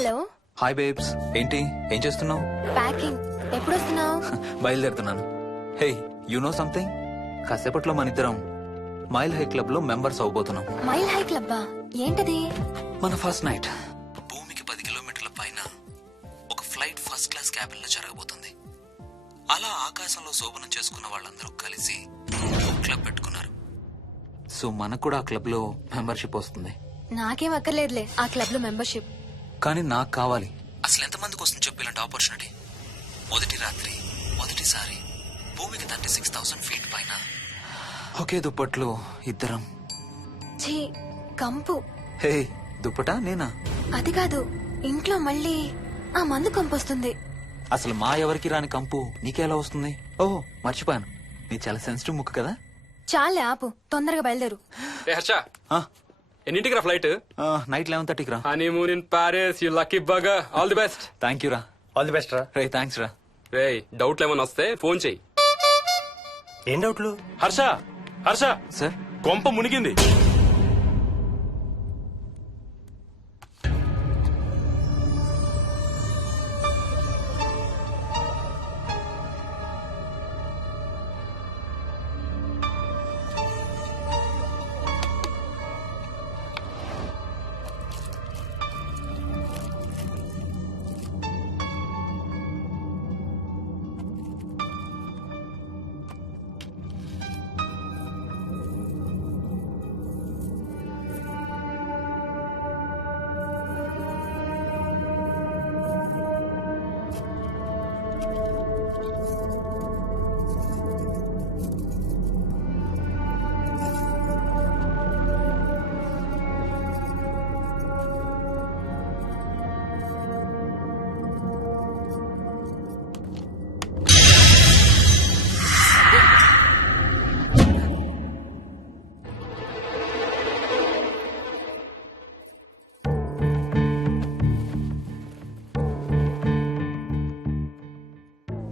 Hello. Hi babes, ఏంటి ఏం చేస్తున్నావు? ప్యాకింగ్. ఎప్పుడు వస్తున్నావు? బయలుదేరుతున్నాను. Hey, you know something? కాసేపట్లో మన ఇద్దరం మైల్ హై క్లబ్ లో మెంబర్స్ అవబోతున్నాం. మైల్ హై క్లబ్బా? ఏంటది? మన ఫస్ట్ నైట్ భూమికి 10 కిలోమీటర్ల పైన ఒక ఫ్లైట్ ఫస్ట్ క్లాస్ క్యాబిన్ లో జరగబోతుంది. అలా ఆకాశంలో శోభనం చేసుకున్న వాళ్ళందరూ కలిసి ఒక క్లబ్ పెట్టుకున్నారు. సో మనకు కూడా ఆ క్లబ్ లో మెంబర్షిప్ వస్తుంది. నాకేం అక్కర్లేదులే ఆ క్లబ్ లో మెంబర్షిప్. కానీ నాకు కావాలి. అసలు ఎంతమందికి వస్తుంది చెప్పు ఇలాంటి ఆపర్చునిటీ? మొదటి రాత్రి మొదటిసారి భూమికి 36,000 ఫీట్ పైన ఒకే దుప్పట్లో ఇద్దరం. ఛీ, కంపు. హే, దుప్పటా నేనా? అది కాదు, ఇంట్లో మళ్ళీ ఆ మందు కంపు వస్తుంది. అసలు మా ఎవరికి రాని కంపు నీకెలా వస్తుంది? ఓహో, మర్చిపోయాను, నీ చాలా సెన్సిటివ్ ముక్కు కదా. చాలే ఆపు, తొందరగా బయలుదేరు. ఏ హర్ష, ఎన్నింటికి రా ఫ్లైట్? నైట్ 11:30కి రా. Honeymoon in Paris, you lucky bugger. All the best. Thank you రా. ఆల్ ది బెస్ట్ రా. రే, థ్యాంక్స్ రా. రే, డౌట్లు ఏమైనా వస్తే ఫోన్ చెయ్యి. ఏం డౌట్లు? హర్ష, హర్ష, సార్, కొంప మునిగింది.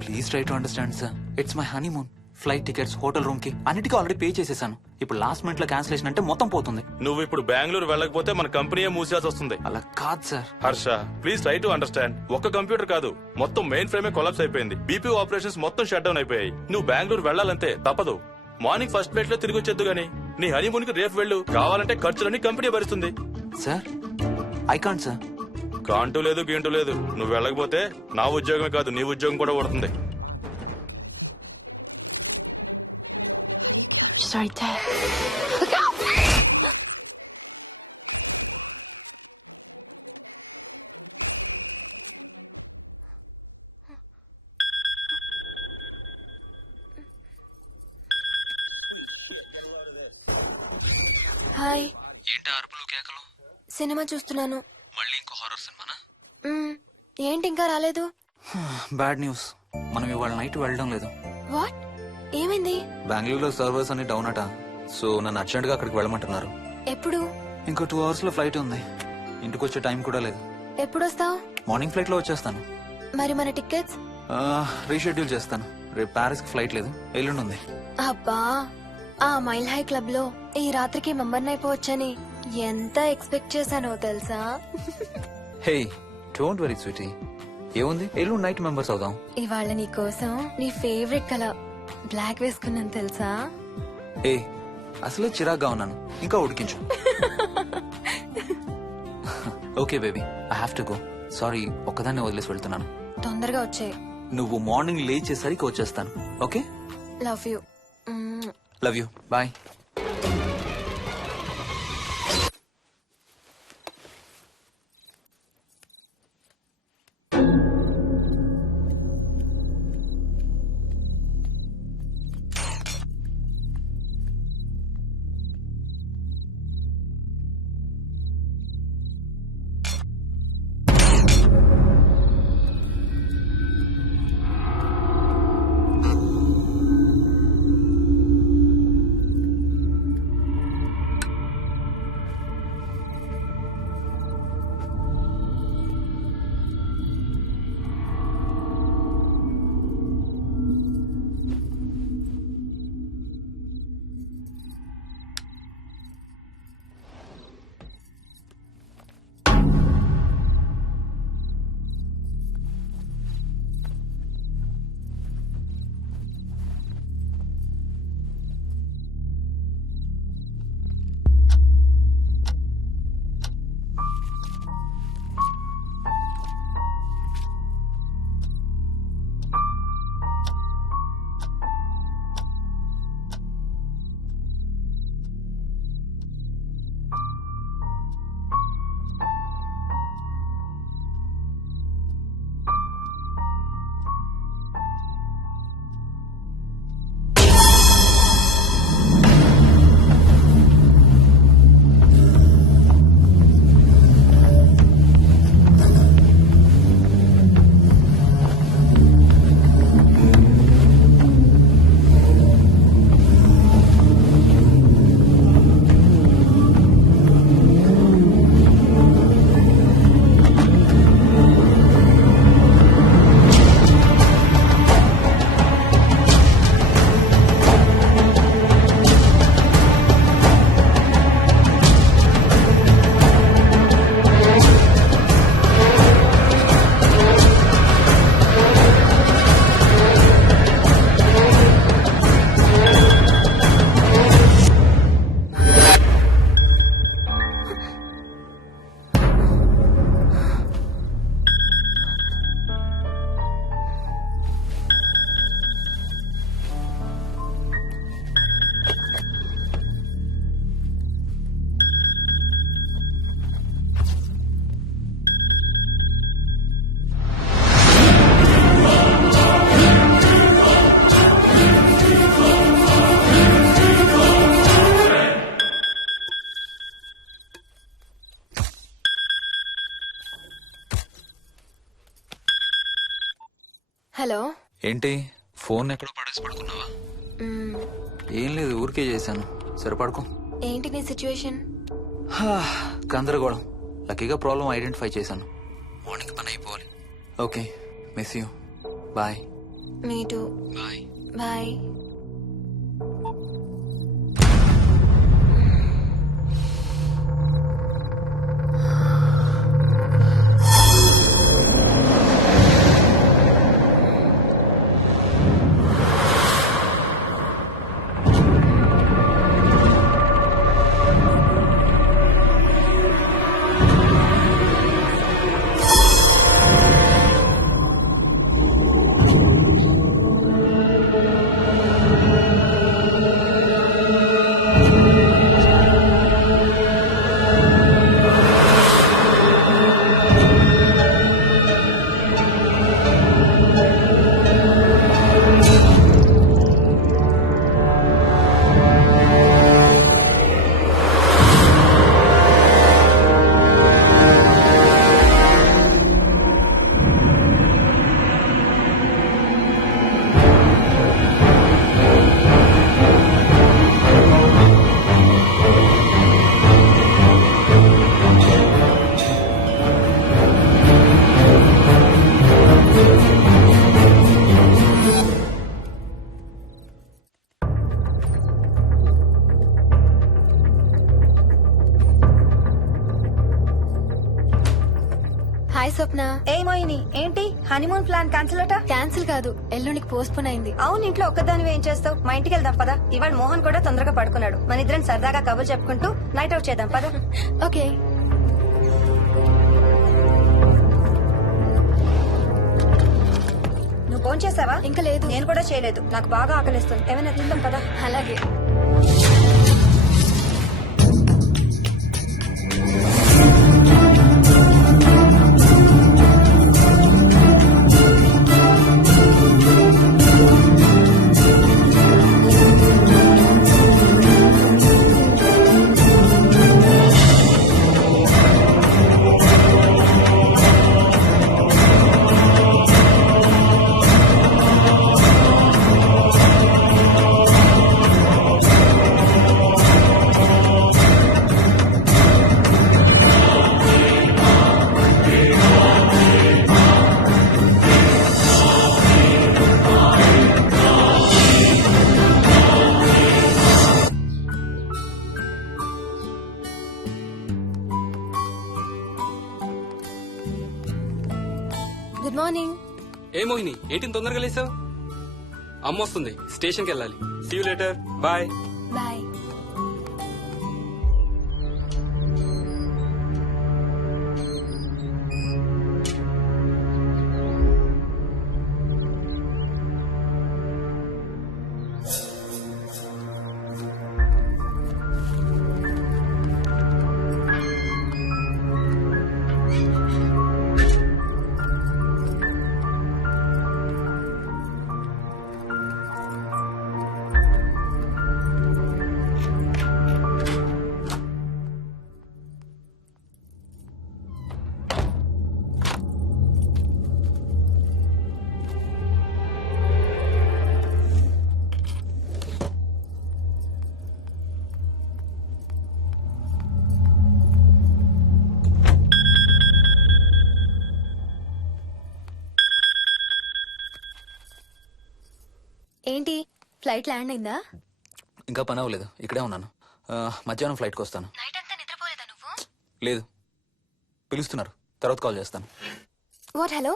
Please try to understand sir. It's my honeymoon. Flight tickets, hotel room కి అన్నిటికీ ఆల్రెడీ పే చేసేసాను. ఇప్పుడు లాస్ట్ మినిట్ లో క్యాన్సిలేషన్ అంటే మొత్తం పోతుంది. నువ్వు ఇప్పుడు బెంగళూరు వెళ్ళకపోతే మన కంపెనీయే మూసేయాల్సి వస్తుంది. అలా కాదు sir. Harsha, please try to understand. ఒక్క కంప్యూటర్ కాదు, మొత్తం మెయిన్ ఫ్రేమే కొలాప్స్ అయిపోయింది. బీపీ ఆపరేషన్స్ మొత్తం షట్ డౌన్ అయిపోయాయి. నువ్వు బెంగళూరు వెళ్ళాలంతే, తప్పదు. మార్నింగ్ ఫస్ట్ ఫ్లైట్ లో తిరిగి వచ్చేద్దు గానీ నీ హనీమూన్ కి రేపు వెళ్ళు. కావాలంటే ఖర్చులన్నీ కంపెనీ భరిస్తుంది. Sir, I can't sir. Can't లేదు, గీంటూ లేదు. నువ్వు వెళ్ళకపోతే నా ఉద్యోగమే కాదు, నీ ఉద్యోగం కూడా పడుతుంది. Right there. హాయ్. ఏంటి అరుపులు కేకలు? సినిమా చూస్తున్నాను. మళ్ళీ ఇంకో హారర్ సినిమానా? ఏంటి ఇంకా రాలేదు? బ్యాడ్ న్యూస్, మనం ఇవాళ నైట్ వెళ్ళడం లేదు. వాట్? ఏమైంది? బెంగళూరులో సర్వర్స్ అన్ని డౌన్ అట. సో నన్ను అర్జెంట్ గా అక్కడికి వెళ్ళమంటున్నారు. ఎప్పుడు? ఇంకో 2 hours లో ఫ్లైట్ ఉంది. ఇంటికి వచ్చే టైం కూడా లేదు. ఎప్పుడు వస్తావు? మార్నింగ్ ఫ్లైట్ లో వచ్చేస్తాను. మరి మన టికెట్స్? రీషెడ్యూల్ చేస్తాను. రేపు ప్యారిస్ కి ఫ్లైట్ లేదు, ఎల్లుండి ఉంది. అబ్బా, ఆ మైల్ హై క్లబ్ లో ఈ రాత్రికి మెంబర్ అయిపోవచ్చని ఎంత ఎక్స్పెక్ట్ చేశానో తెలుసా? హే, డోంట్ వరీ స్వీటీ. ఏముంది, ఎల్లుండి నైట్ మెంబర్స్ అవుదాం. ఇవాళ నీ కోసం నీ ఫేవరెట్ కలర్ బ్లాక్ వేసుకున్నాను తెలుసా? ఏ, అసలే చిరాగ్గా ఉన్నాను, ఇంకా ఉడికించు. Okay baby, I have to go. Sorry, ఒక్కదాన్ని వదిలేసి వెళ్తున్నాను. తొందరగా వచ్చే. నువ్వు మార్నింగ్ లేచేసరికి వచ్చేస్తాను. Okay? Love you. Love you, bye. Hello. ఏంటి ఫోన్ ఎక్కడో పడేసి పడుకున్నావా? మ్మ్. ఏం లేదు, ఊరికే చేశాను. సరే పడుకో. ఏంటి నీ సిచ్యువేషన్? గందరగోళం. లక్కీగా ప్రాబ్లం ఐడెంటిఫై చేశాను. మార్నింగ్ పని అయిపోవాలి. Okay, miss you. Bye. Me too. Bye. Bye. Hi Swapna. ఏమోయిని ఏంటి హనీమూన్ ప్లాన్ క్యాన్సిల్ అట? క్యాన్సిల్ కాదు, ఎల్లుండికి పోస్ట్ పోన్ అయింది. అవును, ఇంట్లో ఒక్కదానివి ఏం చేస్తావు? మా ఇంటికి వెళ్దాం పదా. ఇవాళ మోహన్ కూడా తొందరగా పడుకున్నాడు. మన ఇద్దరం సరదాగా కబుర్లు చెప్పుకుంటూ నైట్ అవుట్ చేద్దాం పదా. ఓకే. నువ్వు ఫోన్ చేసావా? ఇంకా లేదు. నేను కూడా చేయలేదు. నాకు బాగా ఆకలిస్తుంది. ఏమైనా తిందాం పదా. అలాగే. Good morning. ఏ మోహిని, ఏంటి తొందరగా లేసావు? అమ్మ వస్తుంది, స్టేషన్కి వెళ్ళాలి. See you later. Bye. Bye. ఏంటి ఫ్లైట్ ల్యాండ్ అయిందా? ఇంకా పని అవ్వలేదు, ఇక్కడే ఉన్నాను. మధ్యాహ్నం ఫ్లైట్కి వస్తాను. నైట్ అంతా నిద్రపోలేదా నువ్వు? లేదు, పిలుస్తున్నారు, తర్వాత కాల్ చేస్తాను. వాట్? హలో.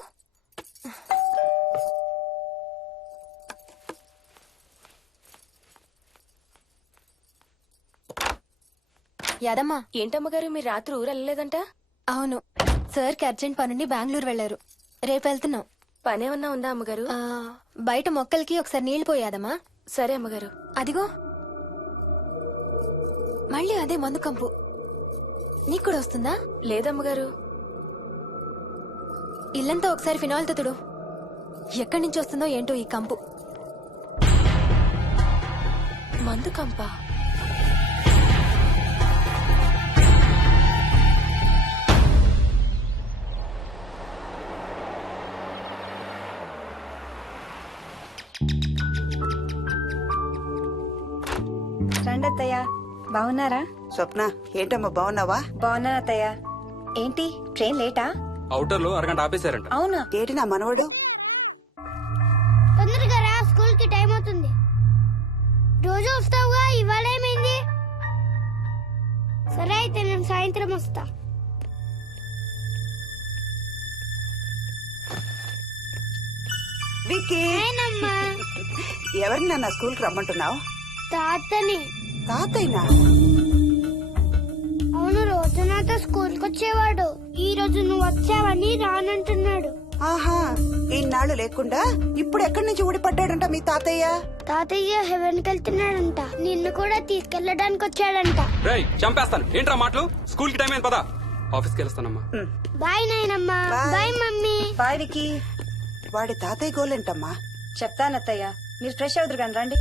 యాదమ్మా. ఏంటమ్మగారు మీరు రాత్రి ఊరు వెళ్ళలేదంట? అవును, సార్కి అర్జెంట్ పనుండి బెంగళూరు వెళ్లారు. రేపు వెళ్తున్నాం. పనేమన్నా ఉందా అమ్మగారు? బయట మొక్కలకి ఒకసారి నీళ్లు పోయాదమ్మా. సరే అమ్మగారు. అదిగో మళ్ళీ అదే మందు కంపు. నీకు కూడా వస్తుందా? లేదమ్మగారు. ఇల్లంతా ఒకసారి ఫినాయిల్తో తుడు. ఎక్కడి నుంచి వస్తుందో ఏంటో ఈ కంపు. మందు కంపా? అత్తయ్య బాగున్నారా? స్వప్న ఏంటమ్మా బాగున్నావా? బాగున్నాను అత్తయ్య. ఏంటి ట్రైన్ లేటా? అవుటర్ లో అరగంట ఆపేశారంట. అవునా? ఏంటి నా మనవడు? తొందరగా రా, స్కూల్ కి టైం అవుతుంది. రోజు వస్తావుగా, ఇవాళ ఏమైంది? సరే అయితే నేను సాయంత్రం వస్తా. విక్కీ నేనమ్మా ఎవరిని నాన్న స్కూల్ కి రమ్మంటున్నావు? తాతని. తాతయ్యనా? అవును, రోజు నాతో స్కూల్ కి వచ్చేవాడు. ఈ రోజు నువ్వు వచ్చావని రానంటున్నాడు. ఆహా, ఇన్నాళ్ళు లేకుండా ఇప్పుడు ఎక్కడి నుంచి ఊడిపడ్డాడంట మీ తాతయ్య? తాతయ్య హెవెన్ కి వెళ్తున్నాడంట. నిన్ను కూడా తీసుకెళ్లడానికి వచ్చాడంట. రేయ్ చంపేస్తాను. ఏంట్రా మాటలు? స్కూల్ కి టైం అయింది, పదా ఆఫీస్కి వెళ్ళొస్తానమ్మా. బాయ్ నాయనమ్మా. Bye. Bye mummy. Bye Vicky. వాడి తాతయ్య గోలేంటమ్మా? చెప్తానత్తయ్య, మీరు ఫ్రెష్ అవుతురు కానీ రండి.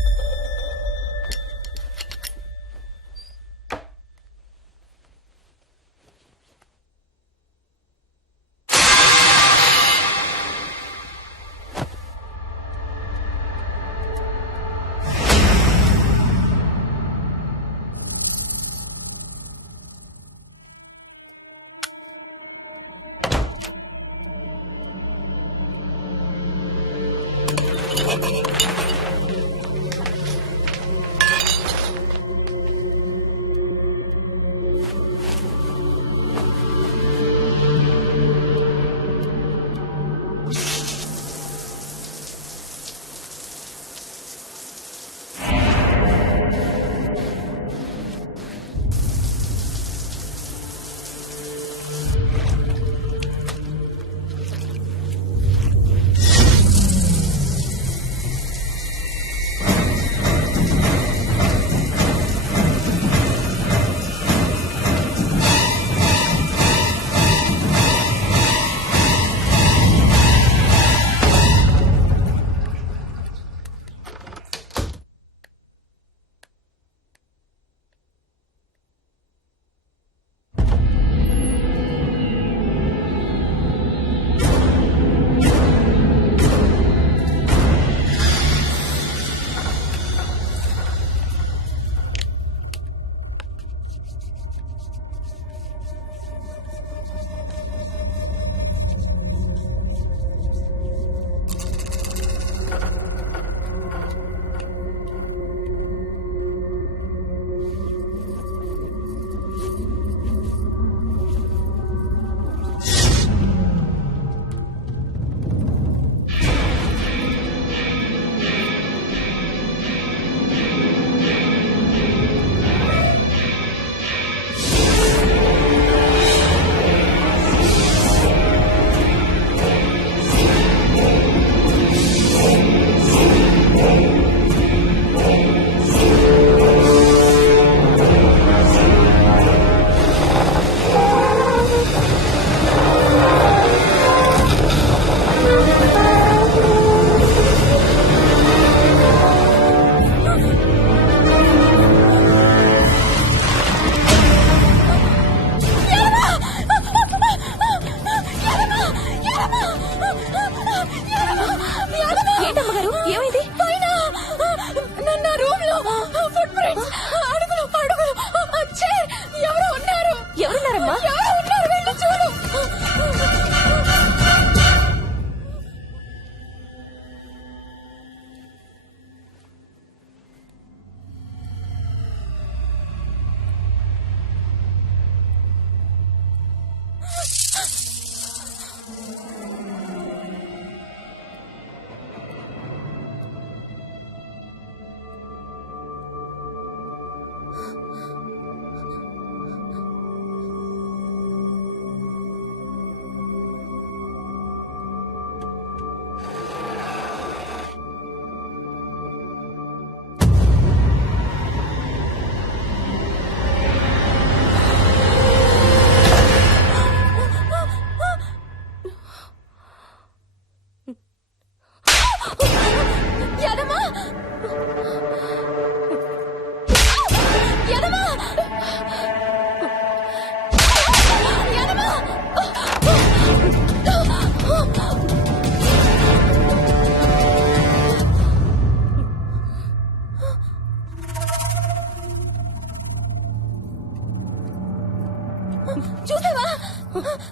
చూసావా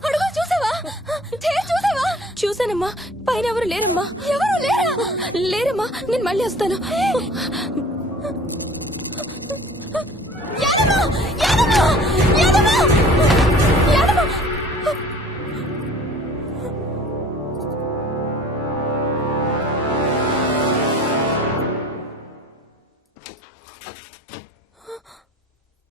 అడుగు చూసావా చూసావా? చూసానమ్మా, పైన ఎవరు లేరమ్మా. ఎవరు లేరా? లేరమ్మా, నేను మళ్ళీ వస్తాను.